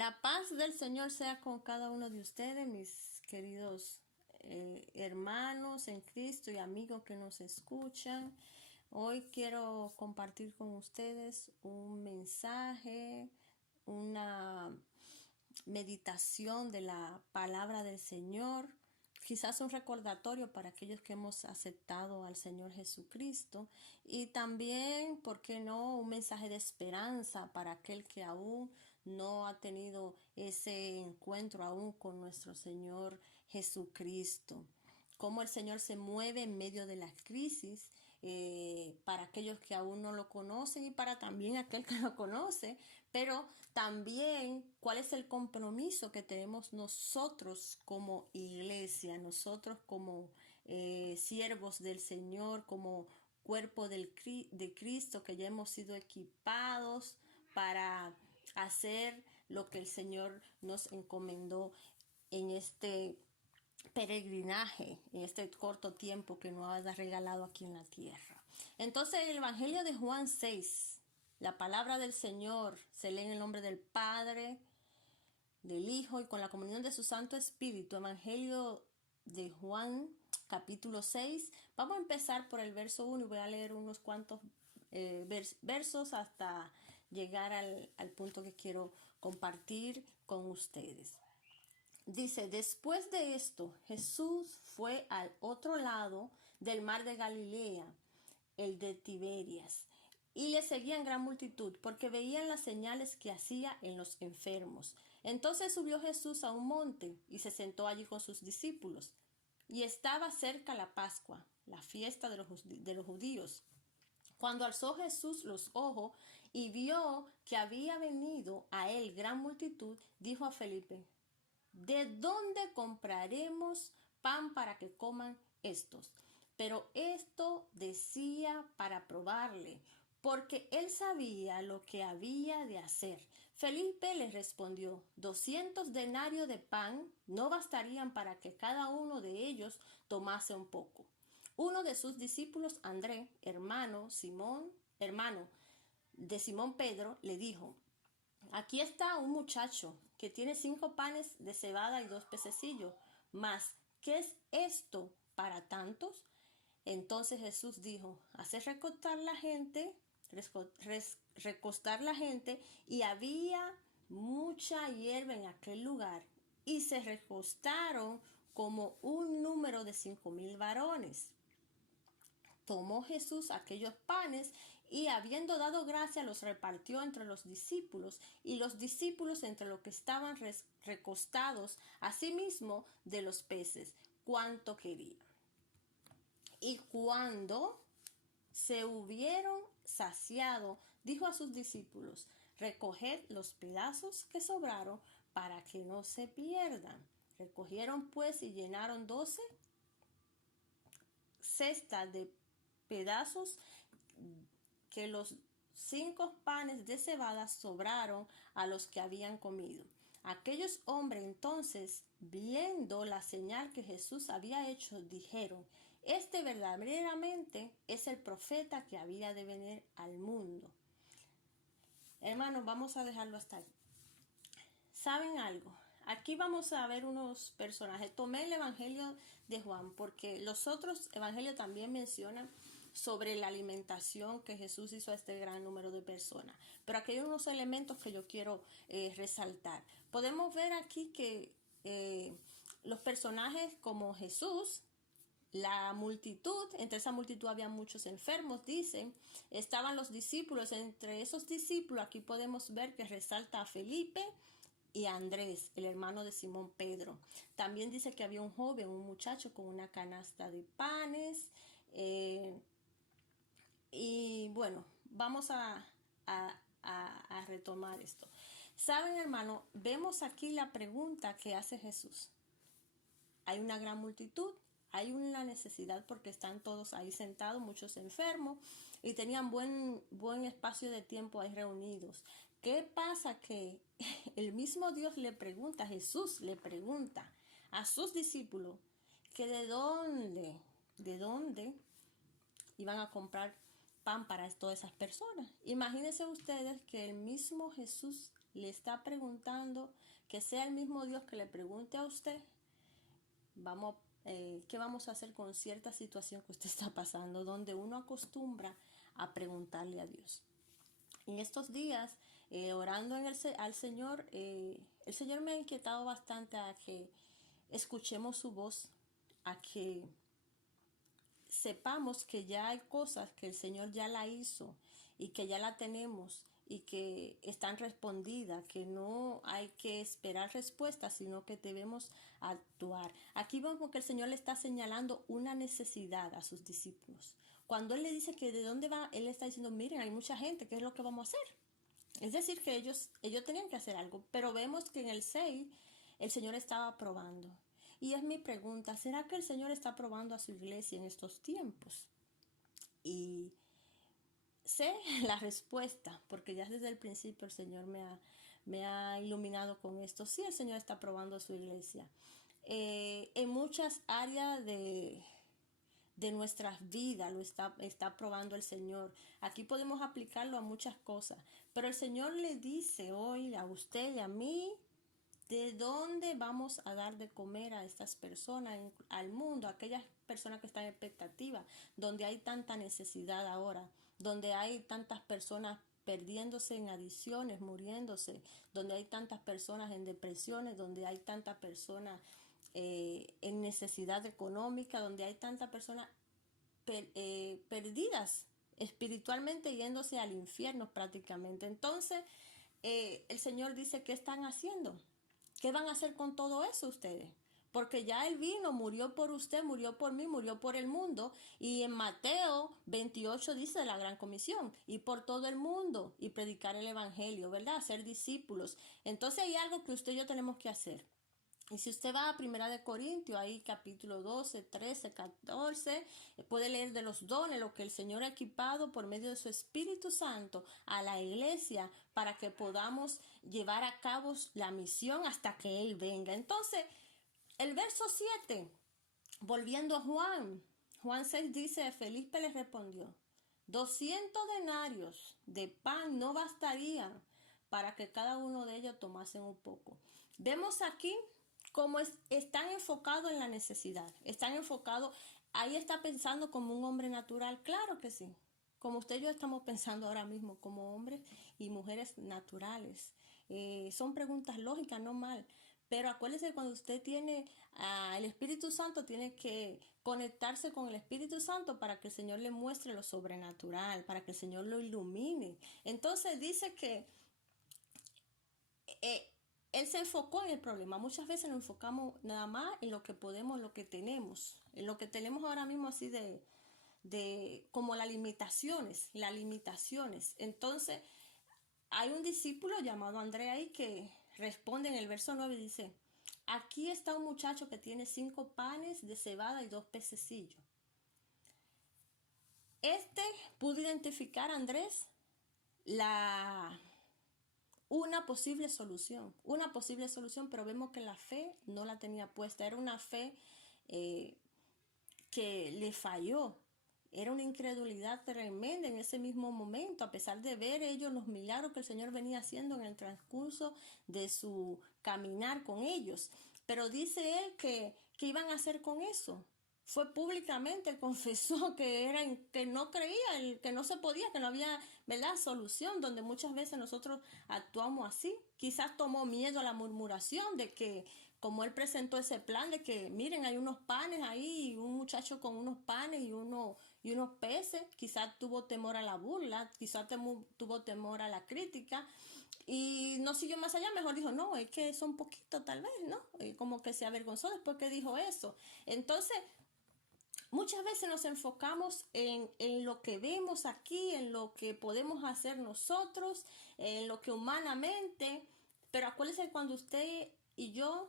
La paz del Señor sea con cada uno de ustedes, mis queridos hermanos en Cristo y amigos que nos escuchan. Hoy quiero compartir con ustedes un mensaje, una meditación de la palabra del Señor, quizás un recordatorio para aquellos que hemos aceptado al Señor Jesucristo, y también, ¿por qué no?, un mensaje de esperanza para aquel que aún no ha tenido ese encuentro aún con nuestro Señor Jesucristo. Cómo el Señor se mueve en medio de las crisis, para aquellos que aún no lo conocen y para también aquel que lo conoce, pero también cuál es el compromiso que tenemos nosotros como iglesia, nosotros como siervos del Señor, como cuerpo de Cristo, que ya hemos sido equipados para hacer lo que el Señor nos encomendó en este peregrinaje, en este corto tiempo que nos ha regalado aquí en la tierra. Entonces, el Evangelio de Juan 6, la palabra del Señor se lee en el nombre del Padre, del Hijo y con la comunión de su Santo Espíritu. Evangelio de Juan, capítulo 6. Vamos a empezar por el verso 1 y voy a leer unos cuantos versos hasta llegar al punto que quiero compartir con ustedes. Dice: después de esto, Jesús fue al otro lado del mar de Galilea, el de Tiberias, y le seguían gran multitud, porque veían las señales que hacía en los enfermos. Entonces subió Jesús a un monte, y se sentó allí con sus discípulos. Y estaba cerca la Pascua, la fiesta de los judíos. Cuando alzó Jesús los ojos y vio que había venido a él gran multitud, dijo a Felipe: ¿de dónde compraremos pan para que coman estos? Pero esto decía para probarle, porque él sabía lo que había de hacer. Felipe le respondió: 200 denarios de pan no bastarían para que cada uno de ellos tomase un poco. Uno de sus discípulos, Andrés, hermano de Simón Pedro, le dijo: aquí está un muchacho que tiene 5 panes de cebada y 2 pececillos. Mas, ¿qué es esto para tantos? Entonces Jesús dijo: hacer recostar la gente, y había mucha hierba en aquel lugar, y se recostaron como un número de 5,000 varones. Tomó Jesús aquellos panes y, habiendo dado gracia, los repartió entre los discípulos, y los discípulos entre los que estaban recostados, asimismo de los peces, cuanto querían. Y cuando se hubieron saciado, dijo a sus discípulos: recoged los pedazos que sobraron para que no se pierdan. Recogieron pues y llenaron 12 cestas de pedazos, que los 5 panes de cebada sobraron a los que habían comido. Aquellos hombres entonces, viendo la señal que Jesús había hecho, dijeron: este verdaderamente es el profeta que había de venir al mundo. Hermanos, vamos a dejarlo hasta ahí. ¿Saben algo? Aquí vamos a ver unos personajes. Tomé el Evangelio de Juan porque los otros evangelios también mencionan sobre la alimentación que Jesús hizo a este gran número de personas. Pero aquí hay unos elementos que yo quiero resaltar. Podemos ver aquí que los personajes como Jesús, la multitud, entre esa multitud había muchos enfermos, dicen, estaban los discípulos. Entre esos discípulos aquí podemos ver que resalta a Felipe y a Andrés, el hermano de Simón Pedro. También dice que había un joven, un muchacho con una canasta de panes. Y bueno, vamos a retomar esto. Saben, hermano, vemos aquí la pregunta que hace Jesús. Hay una gran multitud, hay una necesidad porque están todos ahí sentados, muchos enfermos, y tenían buen espacio de tiempo ahí reunidos. ¿Qué pasa? Que el mismo Dios le pregunta, Jesús le pregunta a sus discípulos que de dónde iban a comprar pan para todas esas personas. Imagínense ustedes que el mismo Jesús le está preguntando, que sea el mismo Dios que le pregunte a usted, ¿qué vamos a hacer con cierta situación que usted está pasando? Donde uno acostumbra a preguntarle a Dios. En estos días, orando al Señor, el Señor me ha inquietado bastante a que escuchemos su voz, a que sepamos que ya hay cosas que el Señor ya la hizo y que ya la tenemos y que están respondidas, que no hay que esperar respuestas, sino que debemos actuar. Aquí vemos que el Señor le está señalando una necesidad a sus discípulos. Cuando Él le dice que de dónde va, Él está diciendo, miren, hay mucha gente, ¿qué es lo que vamos a hacer? Es decir, que ellos tenían que hacer algo, pero vemos que en el 6 el Señor estaba probando. Y es mi pregunta, ¿será que el Señor está probando a su iglesia en estos tiempos? Y sé la respuesta, porque ya desde el principio el Señor me ha iluminado con esto. Sí, el Señor está probando a su iglesia. En muchas áreas de nuestras vidas lo está probando el Señor. Aquí podemos aplicarlo a muchas cosas, pero el Señor le dice hoy a usted y a mí, ¿de dónde vamos a dar de comer a estas personas, al mundo, a aquellas personas que están en expectativa, donde hay tanta necesidad ahora, donde hay tantas personas perdiéndose en adicciones, muriéndose, donde hay tantas personas en depresiones, donde hay tantas personas en necesidad económica, donde hay tantas personas perdidas espiritualmente, yéndose al infierno prácticamente? Entonces, el Señor dice, ¿qué están haciendo? ¿Qué van a hacer con todo eso ustedes? Porque ya Él vino, murió por usted, murió por mí, murió por el mundo. Y en Mateo 28 dice la gran comisión, y por todo el mundo, y predicar el evangelio, ¿verdad? Ser discípulos. Entonces hay algo que usted y yo tenemos que hacer. Y si usted va a Primera de Corintios, ahí capítulo 12, 13, 14, puede leer de los dones, lo que el Señor ha equipado por medio de su Espíritu Santo a la iglesia para que podamos llevar a cabo la misión hasta que Él venga. Entonces, el verso 7, volviendo a Juan 6 dice, Felipe le respondió, 200 denarios de pan no bastarían para que cada uno de ellos tomasen un poco. Vemos aquí cómo están enfocados en la necesidad, están enfocados, ahí está pensando como un hombre natural, claro que sí, como usted y yo estamos pensando ahora mismo como hombres y mujeres naturales. Son preguntas lógicas, no mal, pero acuérdese, cuando usted tiene el Espíritu Santo, tiene que conectarse con el Espíritu Santo para que el Señor le muestre lo sobrenatural, para que el Señor lo ilumine. Entonces dice que Él se enfocó en el problema. Muchas veces nos enfocamos nada más en lo que podemos, lo que tenemos, en lo que tenemos ahora mismo así como las limitaciones. Entonces, hay un discípulo llamado Andrea ahí que responde en el verso 9 y dice, aquí está un muchacho que tiene 5 panes de cebada y 2 pececillos. Pudo identificar a Andrés una posible solución, pero vemos que la fe no la tenía puesta. Era una fe que le falló. Era una incredulidad tremenda en ese mismo momento, a pesar de ver ellos los milagros que el Señor venía haciendo en el transcurso de su caminar con ellos. Pero dice él que iban a hacer con eso. Fue públicamente, confesó que no creía, que no se podía, que no había, ¿verdad?, solución, donde muchas veces nosotros actuamos así. Quizás tomó miedo a la murmuración de que, como él presentó ese plan de que, miren, hay unos panes ahí, un muchacho con unos panes y unos peces, quizás tuvo temor a la burla, quizás tuvo temor a la crítica, y no siguió más allá, mejor dijo, no, es que son poquito tal vez, ¿no? Como que se avergonzó después que dijo eso. Entonces, muchas veces nos enfocamos en lo que vemos aquí, en lo que podemos hacer nosotros, en lo que humanamente, pero acuérdense que cuando usted y yo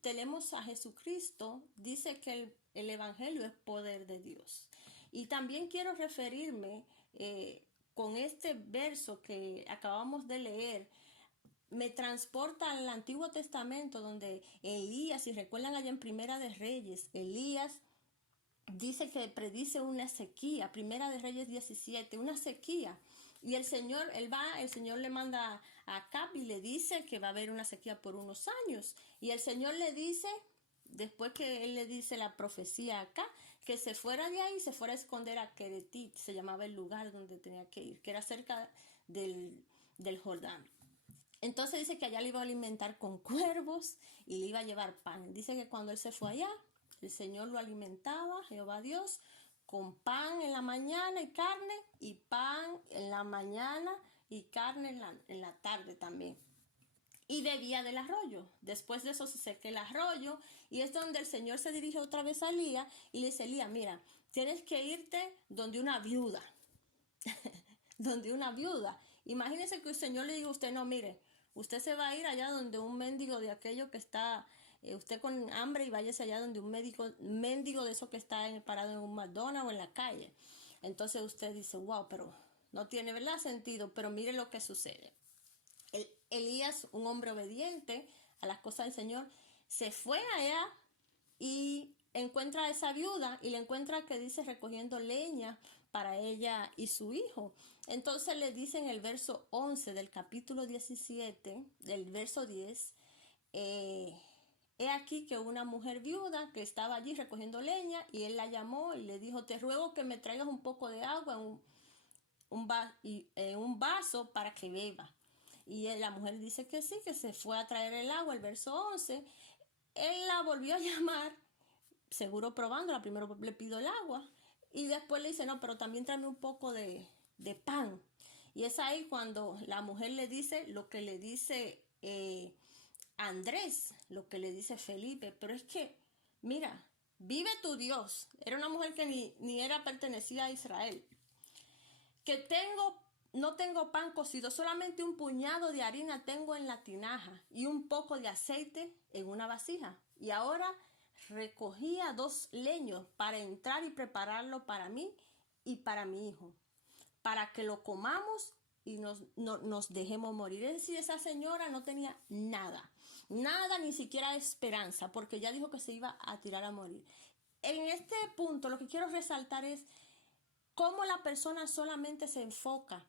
tenemos a Jesucristo, dice que el Evangelio es poder de Dios. Y también quiero referirme con este verso que acabamos de leer, me transporta al Antiguo Testamento, donde Elías, si recuerdan allá en Primera de Reyes, Elías dice que predice una sequía, Primera de Reyes 17, una sequía. Y el Señor le manda a Acab y le dice que va a haber una sequía por unos años. Y el Señor le dice, después que él le dice la profecía acá, que se fuera de ahí, se fuera a esconder a Keretit, se llamaba el lugar donde tenía que ir, que era cerca del Jordán. Entonces dice que allá le iba a alimentar con cuervos y le iba a llevar pan. Dice que cuando él se fue allá, el Señor lo alimentaba, Jehová Dios, con pan en la mañana y carne, y pan en la mañana y carne en la tarde también. Y bebía del arroyo. Después de eso se seca el arroyo, y es donde el Señor se dirige otra vez a Elías y le dice: Elías, mira, tienes que irte donde una viuda. Donde una viuda. Imagínese que el Señor le diga a usted: no, mire, usted se va a ir allá donde un mendigo de aquello que está, usted con hambre, y váyase allá donde un mendigo de eso que está parado en un McDonald's o en la calle. Entonces usted dice: wow, pero no tiene, ¿verdad?, sentido. Pero mire lo que sucede. Elías, un hombre obediente a las cosas del Señor, se fue allá y encuentra a esa viuda, y le encuentra que dice recogiendo leña para ella y su hijo. Entonces le dice en el verso 11 del capítulo 17, del verso 10, he aquí que una mujer viuda que estaba allí recogiendo leña, y él la llamó y le dijo: te ruego que me traigas un poco de agua en un vaso para que beba. Y la mujer dice que sí, que se fue a traer el agua. El verso 11, él la volvió a llamar, seguro probándola. Primero le pido el agua y después le dice: no, pero también tráeme un poco de pan. Y es ahí cuando la mujer le dice lo que le dice Andrés, lo que le dice Felipe. Pero es que, mira, vive tu Dios. Era una mujer que ni era pertenecida a Israel. Que no tengo pan cocido, solamente un puñado de harina tengo en la tinaja y un poco de aceite en una vasija. Y ahora recogía 2 leños para entrar y prepararlo para mí y para mi hijo, para que lo comamos y nos dejemos morir. Es decir, esa señora no tenía nada, ni siquiera esperanza, porque ya dijo que se iba a tirar a morir. En este punto lo que quiero resaltar es cómo la persona solamente se enfoca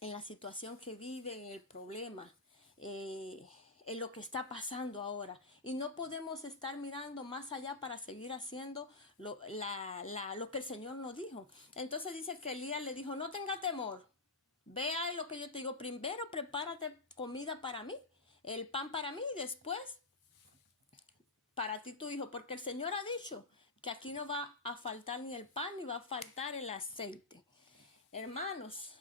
en la situación que vive, en el problema, en lo que está pasando ahora. Y no podemos estar mirando más allá para seguir haciendo lo que el Señor nos dijo. Entonces dice que Elías le dijo: no tenga temor, vea lo que yo te digo. Primero prepárate comida para mí, el pan para mí, y después para ti tu hijo, porque el Señor ha dicho que aquí no va a faltar ni el pan ni va a faltar el aceite. Hermanos,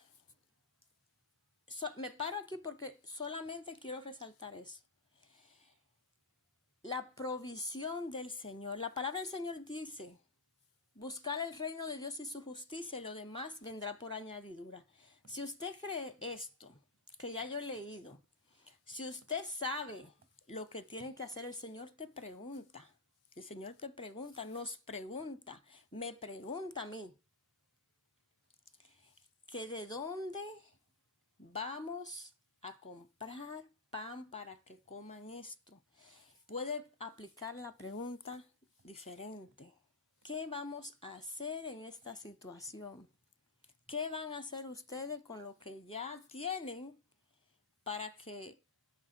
me paro aquí porque solamente quiero resaltar eso. La provisión del Señor. La palabra del Señor dice: buscar el reino de Dios y su justicia, y lo demás vendrá por añadidura. Si usted cree esto, que ya yo he leído, si usted sabe lo que tiene que hacer, el Señor te pregunta. El Señor te pregunta, nos pregunta, me pregunta a mí, que de dónde vamos a comprar pan para que coman esto. Puede aplicar la pregunta diferente. ¿Qué vamos a hacer en esta situación? ¿Qué van a hacer ustedes con lo que ya tienen para que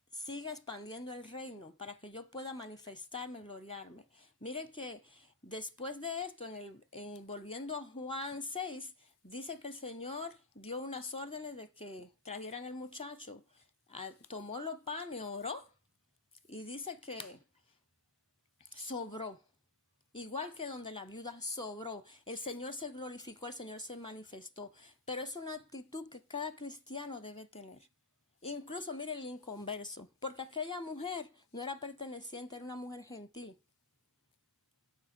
siga expandiendo el reino, para que yo pueda manifestarme, gloriarme? Mire que después de esto, volviendo a Juan 6, dice que el Señor dio unas órdenes de que trajeran el muchacho. Tomó los panes, oró, y dice que sobró. Igual que donde la viuda sobró, el Señor se glorificó, el Señor se manifestó. Pero es una actitud que cada cristiano debe tener. Incluso mire el inconverso, porque aquella mujer no era perteneciente, era una mujer gentil.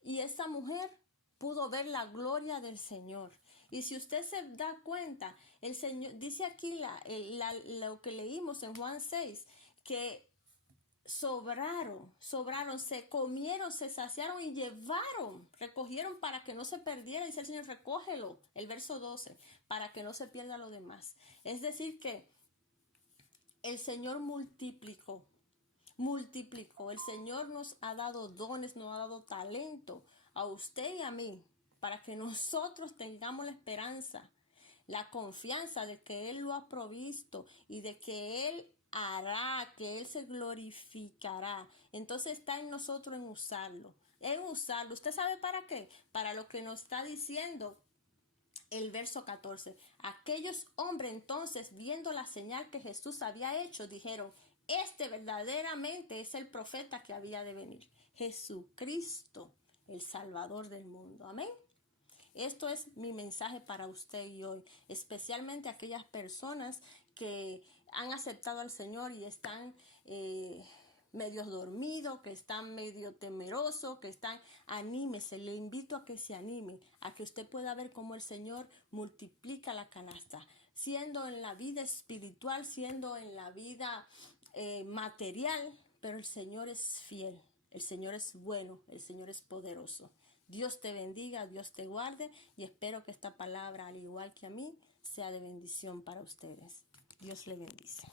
Y esa mujer pudo ver la gloria del Señor. Y si usted se da cuenta, el Señor dice aquí lo que leímos en Juan 6, que sobraron, se comieron, se saciaron y llevaron, recogieron para que no se perdiera. Dice el Señor: recógelo, el verso 12, para que no se pierda lo demás. Es decir, que el Señor multiplicó. El Señor nos ha dado dones, nos ha dado talento a usted y a mí, para que nosotros tengamos la esperanza la confianza de que Él lo ha provisto y de que Él hará, que Él se glorificará. Entonces está en nosotros en usarlo. En usarlo. ¿Usted sabe para qué? Para lo que nos está diciendo el verso 14. Aquellos hombres entonces, viendo la señal que Jesús había hecho, dijeron, este verdaderamente es el profeta que había de venir. Jesucristo, el Salvador del mundo. Amén. Esto es mi mensaje para usted y hoy, especialmente aquellas personas que han aceptado al Señor y están medio dormidos, que están medio temerosos, que están, anímese, le invito a que se anime, a que usted pueda ver cómo el Señor multiplica la canasta, siendo en la vida espiritual, siendo en la vida material, pero el Señor es fiel, el Señor es bueno, el Señor es poderoso. Dios te bendiga, Dios te guarde y espero que esta palabra, al igual que a mí, sea de bendición para ustedes. Dios le bendice.